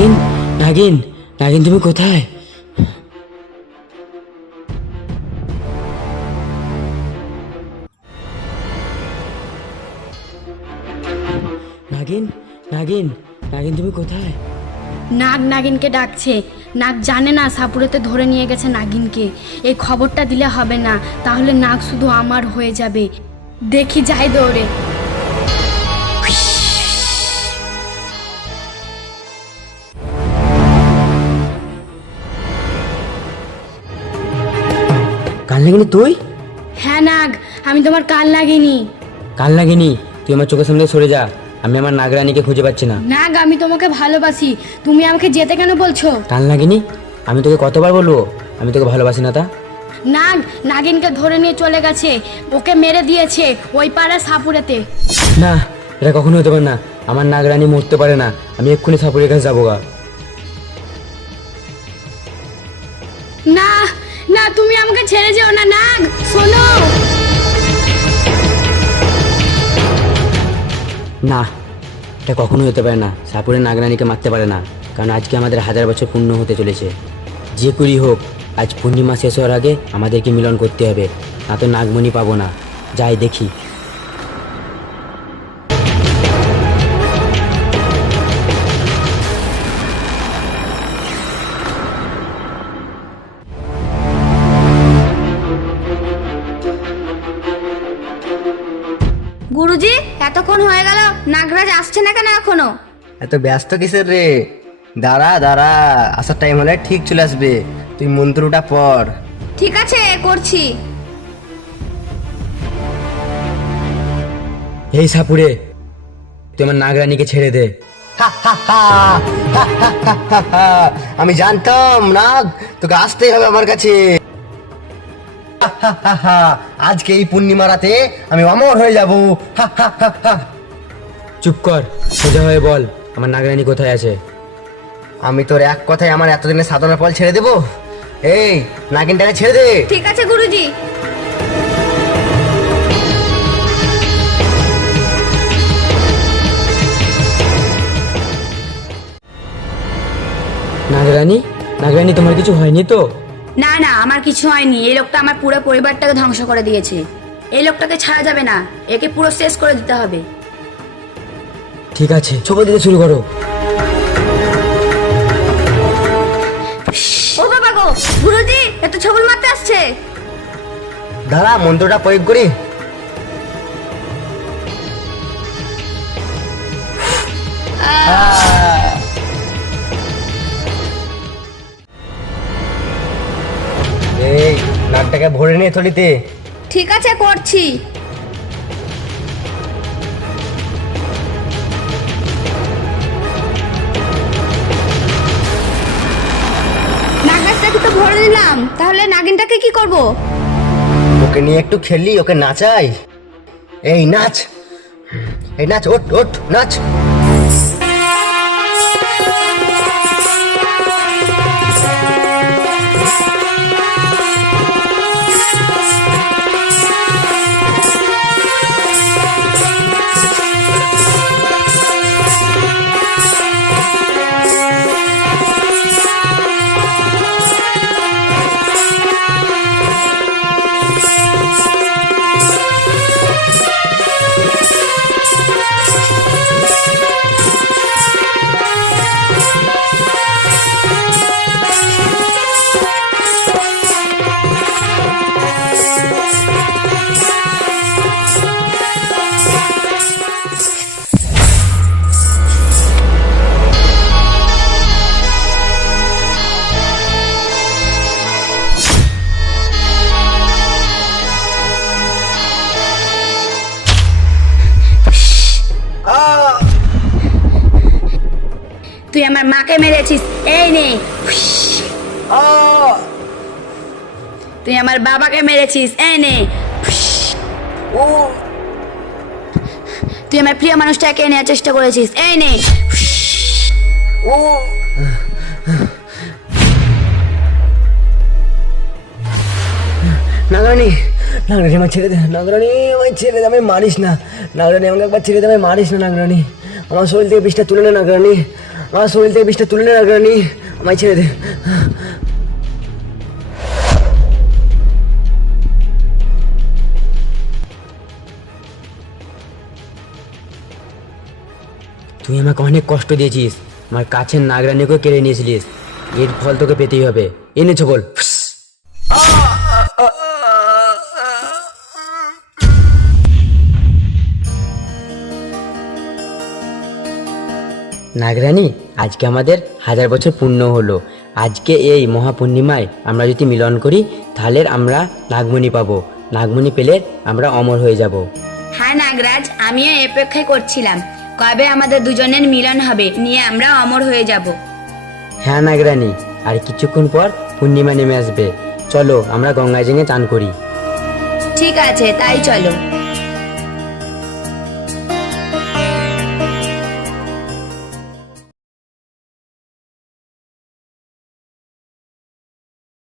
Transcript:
নাগিন নাগিন নাগিন, তুমি কোথায়? নাগিন নাগিন নাগিন, তুমি কোথায়? নাগ নাগিনকে ডাকছে। নাগ জানে না সাপুরেতে ধরে নিয়ে গেছে নাগিনকে। এই খবরটা দিলে হবে না, তাহলে নাগ শুধু আমার হয়ে যাবে। দেখি যাই দৌড়ে। কাল নাগিনি তুই? হ্যাঁ নাগ আমি তোমার কাল লাগিনি। কাল নাগিনি তুই আমার চোখের সামনে সরে যা। আমি আমার নাগরানিকে খুঁজে পাচ্ছি না। নাগ আমি তোমাকে ভালোবাসি। তুমি আমাকে যেতে কেন বলছো? কাল নাগিনি আমি তোকে কতবার বলব? আমি তোকে ভালোবাসি না তা। নাগ নাগিনকে ধরে নিয়ে চলে গেছে। ওকে মেরে দিয়েছে ওই পাড়া সাপুরেতে না এটা কখনো হতে পারে না। আমার নাগরানি মরতে পারে না। আমি এক্ষুনি সাপুরের কাছে যাব গা। না না, তুমি আমাকে ছেড়ে যেও না, নাগ, শোনো। না, এটা কখনো হতে পারে না। সাপুরের নাগরানিকে মারতে পারে না, কারণ আজকে আমাদের হাজার বছর পূর্ণ হতে চলেছে। যে করি হোক, আজ পূর্ণিমা শেষ হওয়ার আগে আমাদেরকে মিলন করতে হবে, না তো নাগমণি পাবো না। যাই দেখি। গুরুজি এতক্ষণ হয়ে গেল নাগরাজ আসছে না কেন এখনও এত ব্যস্ত কিসের রে দাঁড়া দাঁড়া আসার টাইম হলে ঠিক চলে আসবে তুই মন্ত্রটা পর ঠিক আছে করছি এই সাপুরে তুই আমার নাগরানিকে ছেড়ে দে আমি জানতাম নাগ তোকে আসতেই হবে আমার কাছে আজকে এই পূর্ণিমা রাতে আমি অমর হয়ে যাব। চুপ কর সোজা হয়ে বল আমার নাগরানি কোথায় আছে? আমি তোর এক কথায় আমার এতদিনের সাধনার ফল ছেড়ে দেবো? এই নাগিনটাকে ছেড়ে দে। ঠিক আছে গুরুজি। নাগরানি নাগরানি তোমার কিছু হয়নি তো? না না আমার কিছু হয়নি। এই লোকটা আমার পুরো পরিবারটাকে ধ্বংস করে দিয়েছে। এই লোকটাকে ছাড়া যাবে না। একে পুরো শেষ করে দিতে হবে। ঠিক আছে ছবি দিতে শুরু করো। ও বাবা গো গুরুজি এত ছবল মারতে আসছে। দাঁড়া মন্ত্রটা প্রয়োগ করি। এই নাকটাকে ভরে নিয়ে থলিতে। ঠিক আছে করছি। নাগাজটাকে তো ভরে দিলাম তাহলে নাগিনটাকে কি করব? ওকে নিয়ে একটু খেলি ওকে নাচাই। এই নাচ। এই নাচ ওঠ ওঠ নাচ। তুই আমার মাকে মেরেছিস। এই নে। তুই আমার বাবাকে মেরেছিস। এই নে। তুই আমার প্রিয় নেওয়ার চেষ্টা করেছিস। এই নে। নাগরানি নাগরানি আমার ছেড়ে দে নাগরানি আমায় ছেড়ে দে আমি মারিস না। নাগরানি আমাকে একবার ছেড়ে দে, আমায় মারিস না নাগরানি আমার শরীর থেকে বিষটা তুলে নে নাগরানি আমার শরীর থেকে বিষটা তুলে নে নাগরানি আমায় ছেড়ে দে। তুই আমাকে অনেক কষ্ট দিয়েছিস। আমার কাছের নাগরানিকেও কেড়ে নিয়েছিলিস। এর ফল তোকে পেতেই হবে। এনেছো বল। নাগরানি আজকে আমাদের হাজার বছর পূর্ণ হলো। আজকে এই মহাপূর্ণিমায় আমরা যদি মিলন করি তাহলে আমরা নাগমণি পাবো। নাগমণি পেলে আমরা অমর হয়ে যাব। হ্যাঁ নাগরাজ আমিও অপেক্ষায় করছিলাম। কবে আমাদের দুজনের মিলন হবে নিয়ে আমরা অমর হয়ে যাব। হ্যাঁ নাগরানি আর কিছুক্ষণ পর পূর্ণিমা নেমে আসবে। চলো আমরা গঙ্গা জেঙে চান করি। ঠিক আছে তাই চলো।